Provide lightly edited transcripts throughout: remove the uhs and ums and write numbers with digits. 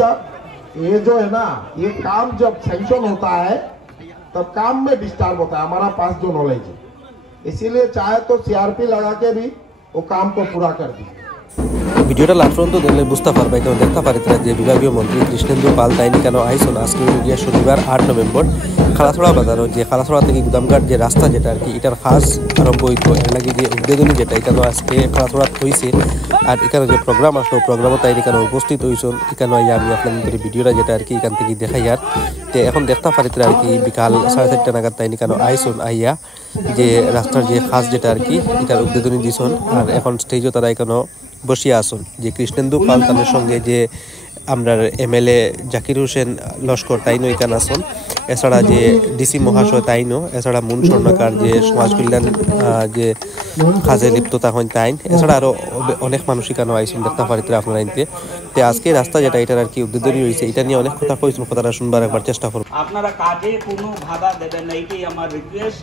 साहब ये जो है ना, ये काम जब सैंक्शन होता है तब काम में डिस्टर्ब होता है, हमारा पास जो नॉलेज है, इसीलिए चाहे तो सीआरपी लगा के भी वो काम को पूरा कर दी। ভিডিওটা লাস্ট পর্যন্ত দেখলে বুঝতে পারবে, কারণ দেখতে পারিতরা যে বিভাগীয় মন্ত্রী কৃষ্ণেন্দু পাল তাইনি কেন আইসন আজকে গিয়ে শনিবার 8 নভেম্বর খালাছড়া বাজারও যে খালাছড়া থেকে গুদামঘাট যে রাস্তা যেটা আর কি এটার কাজ আরম্ভ হইতো, এর লাগে যে উদ্বোধনী যেটা এখানে আজকে খালাছড়া হয়েছে। আর এখানে যে প্রোগ্রাম আসলো প্রোগ্রামও তাই এখানে উপস্থিত হয়েছেন। এখানে আমি আপনাদের ভিডিওটা যেটা আর কি এখান থেকে দেখাই। আর তো এখন দেখতে পারিতরা আর কি বিকাল 4:30 নাগাদ তাইনি কেন আইসন আইয়া যে রাস্তার যে কাজ যেটা আর কি এটার উদ্বোধনী দিয়েছেন। আর এখন স্টেজও তারা এখানে বসিয়া আসুন যে কৃষ্ণেন্দু পাল তাদের সঙ্গে যে আমরা এমএলএ জাকির হোসেন লস্কর তাইনো এখানে আসুন, এছাড়া যে ডিসি মহাশয় তাইনো, এছাড়া মুন স্বর্ণকার যে সমাজ কল্যাণ যে কাজে লিপ্ততা হন তাইন, এছাড়া আরো অনেক মানুষ এখানে আইসুন দেখতে পারিতে আপনারা আনতে। তো আজকে রাস্তা যেটা এটার আর কি উদ্বোধনী হয়েছে, এটা নিয়ে অনেক কথা কইছেন, কথাটা শুনবার একবার চেষ্টা করুন। আপনারা কাজে কোনো বাধা দেবেন না, এটাই আমার রিকোয়েস্ট।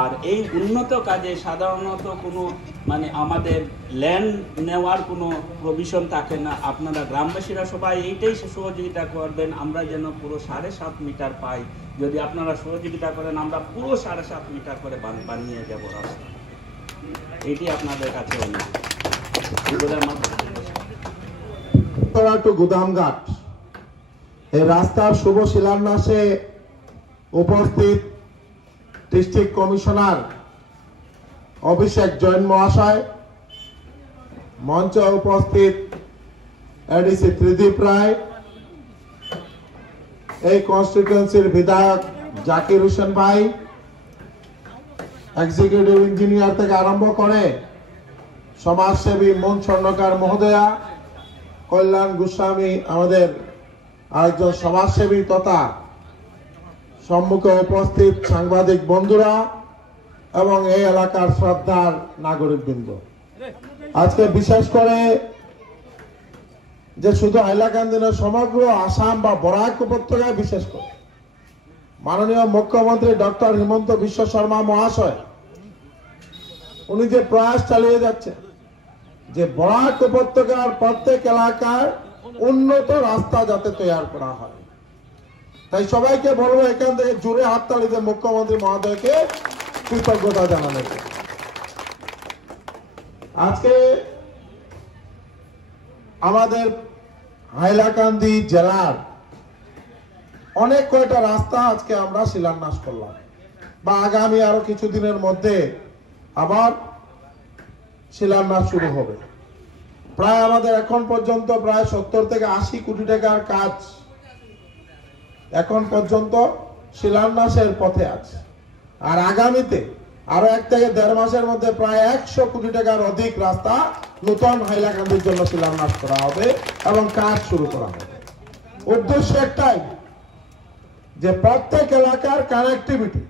আর এই উন্নত কাজে সাধারণত কোনো মানে আমাদের ল্যান্ড নেওয়ার কোনো প্রভিশন থাকে না। আপনারা গ্রামবাসীরা সবাই এইটাই সহযোগিতা করবেন, আমরা যেন পুরো 7.5 মিটার পাই। যদি আপনারা সহযোগিতা করেন আমরা পুরো 7.5 মিটার করে বানিয়ে যাব রাস্তা, এটি আপনাদের কাছে অনুরোধ। গুদামঘাট এই রাস্তার শুভ শিলান্যাসে উপস্থিত ডিস্ট্রিক্ট কমিশনার অভিষেক জৈন মহাশয়, মঞ্চে উপস্থিত এডিসি ত্রিদীপ রায়, এই কনস্টিটিউয়েন্সির বিধায়ক জাকির হোসেন ভাই, এক্সিকিউটিভ ইঞ্জিনিয়ার থেকে আরম্ভ করে সমাজসেবী মুন স্বর্ণকার মহোদয়া, কল্যাণ গোস্বামী আমাদের আরেকজন সমাজসেবী তথা সম্মুখে উপস্থিত সাংবাদিক বন্ধুরা এবং এই এলাকার শ্রদ্ধার নাগরিকবৃন্দ, আজকে বিশেষ করে যে শুধু হাইলাকান্দি নয় সমগ্র আসাম বা বরাক উপত্যকায় বিশেষ করে মাননীয় মুখ্যমন্ত্রী ডক্টর হিমন্ত বিশ্ব শর্মা মহাশয় উনি যে প্রয়াস চালিয়ে যাচ্ছে যে বরাক উপত্যকার প্রত্যেক এলাকায় উন্নত রাস্তা যাতে তৈরি করা হয়, তাই সবাইকে বলবো এখান থেকে জোরে হাততালি দিয়ে মুখ্যমন্ত্রী মহোদয়কে কৃতজ্ঞতা জানানোর। আজকে আমাদের হাইলাকান্দি জেলার অনেক কয়টা রাস্তা আজকে আমরা শিলান্যাস করলাম, বা আগামী আরো কিছুদিনের মধ্যে আবার শিলান্যাস শুরু হবে। প্রায় আমাদের এখন পর্যন্ত প্রায় 70 থেকে 80 কোটি টাকার কাজ এখন পর্যন্ত শিলান্যাসের পথে আছে। আর আগামীতে আরো 1 থেকে 1.5 মাসের মধ্যে প্রায় 100 কোটি টাকার অধিক রাস্তা নতুন হাইলাকান্দির জন্য শিলান্যাস করা হবে এবং কাজ শুরু করা হবে। উদ্দেশ্য একটাই যে প্রত্যেক এলাকার কানেক্টিভিটি,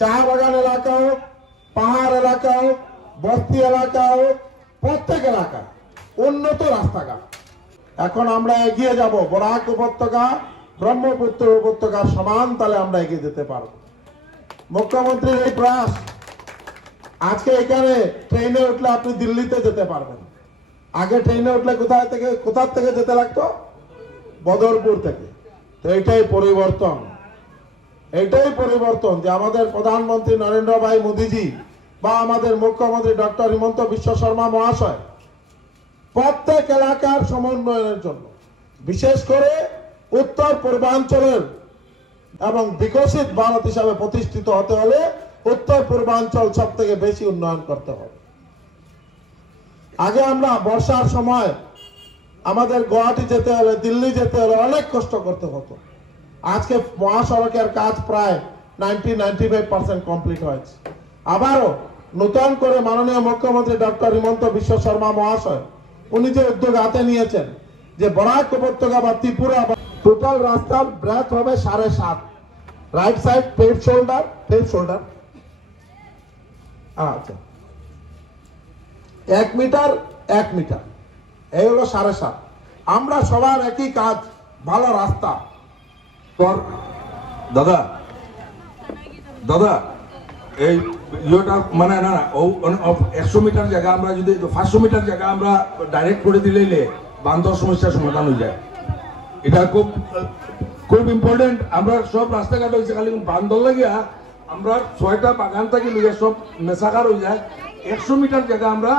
চা বাগান এলাকা হোক, পাহাড় এলাকা হোক, বস্তি এলাকা হোক, প্রত্যেক এলাকা উন্নত রাস্তাঘাট। এখন আমরা এগিয়ে যাব, বরাক উপত্যকা ব্রহ্মপুত্র উপত্যকার সমান তালে আমরা এগিয়ে যেতে পারব। মুখ্যমন্ত্রীর এই প্রয়াস, আজকে এখানে ট্রেনে উঠলে আপনি দিল্লিতে যেতে পারবেন, আগে ট্রেনে উঠলে কোথা থেকে যেতে লাগতো? বদরপুর থেকে। তো এটাই পরিবর্তন যে আমাদের প্রধানমন্ত্রী নরেন্দ্র ভাই মোদীজি বা আমাদের মুখ্যমন্ত্রী ডক্টর হিমন্ত বিশ্ব শর্মা মহাশয় প্রত্যেক এলাকার সমন্বয়ের জন্য, বিশেষ করে উত্তর পূর্বাঞ্চলের এবং বিকশিত ভারত হিসাবে প্রতিষ্ঠিত হতে হলে উত্তর পূর্বাঞ্চল সব থেকে বেশি উন্নয়ন করতে হবে। আগে আমরা বর্ষার সময় আমাদের গুয়াহাটি যেতে হলে, দিল্লি যেতে হলে অনেক কষ্ট করতে হতো। আজকে মহাসড়কের কাজ প্রায় 90-95% কমপ্লিট হয়েছে। আবারও নতুন করে মাননীয় মুখ্যমন্ত্রী ডক্টর হিমন্ত বিশ্ব শর্মা মহাশয় উনি যে উদ্যোগ হাতে নিয়েছেন যে বরাক উপত্যকা বা ত্রিপুরা টোটাল রাস্তার ব্রেথ হবে 7.5, রাইট সাইড পেভ শোল্ডার আচ্ছা 1 মিটার এই হলো 7.5। আমরা সবার একই কাজ, ভালো রাস্তা। দাদা এই ইয়েটা মানে না 100 মিটার জায়গা আমরা যদি 500 মিটার জায়গা আমরা ডাইরেক্ট করে দিলে বান্ধব সমস্যার সমাধান হয়ে যায়। এটা খুব খুব ইম্পর্টেন্ট। আমরা সব রাস্তাঘাট হয়েছে খালি বান্দর লাগিয়া আমরা 6টা বাগান থেকে লিয়ে সব মেসাকার হয়ে যায়। 100 मीटर जगह আমরা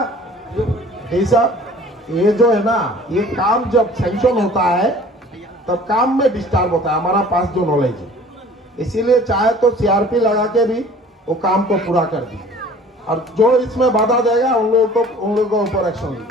ऐसा ये जो है ना, ये काम जब सैंक्शन होता है तब काम में डिस्टर्ब होता है, हमारा पास जो नॉलेज है। इसीलिए चाहे तो सीआरपी लगा के भी वो काम को पूरा कर दी, और जो इसमें बाधा देगा उन लोगों को ऊपर एक्शन ली।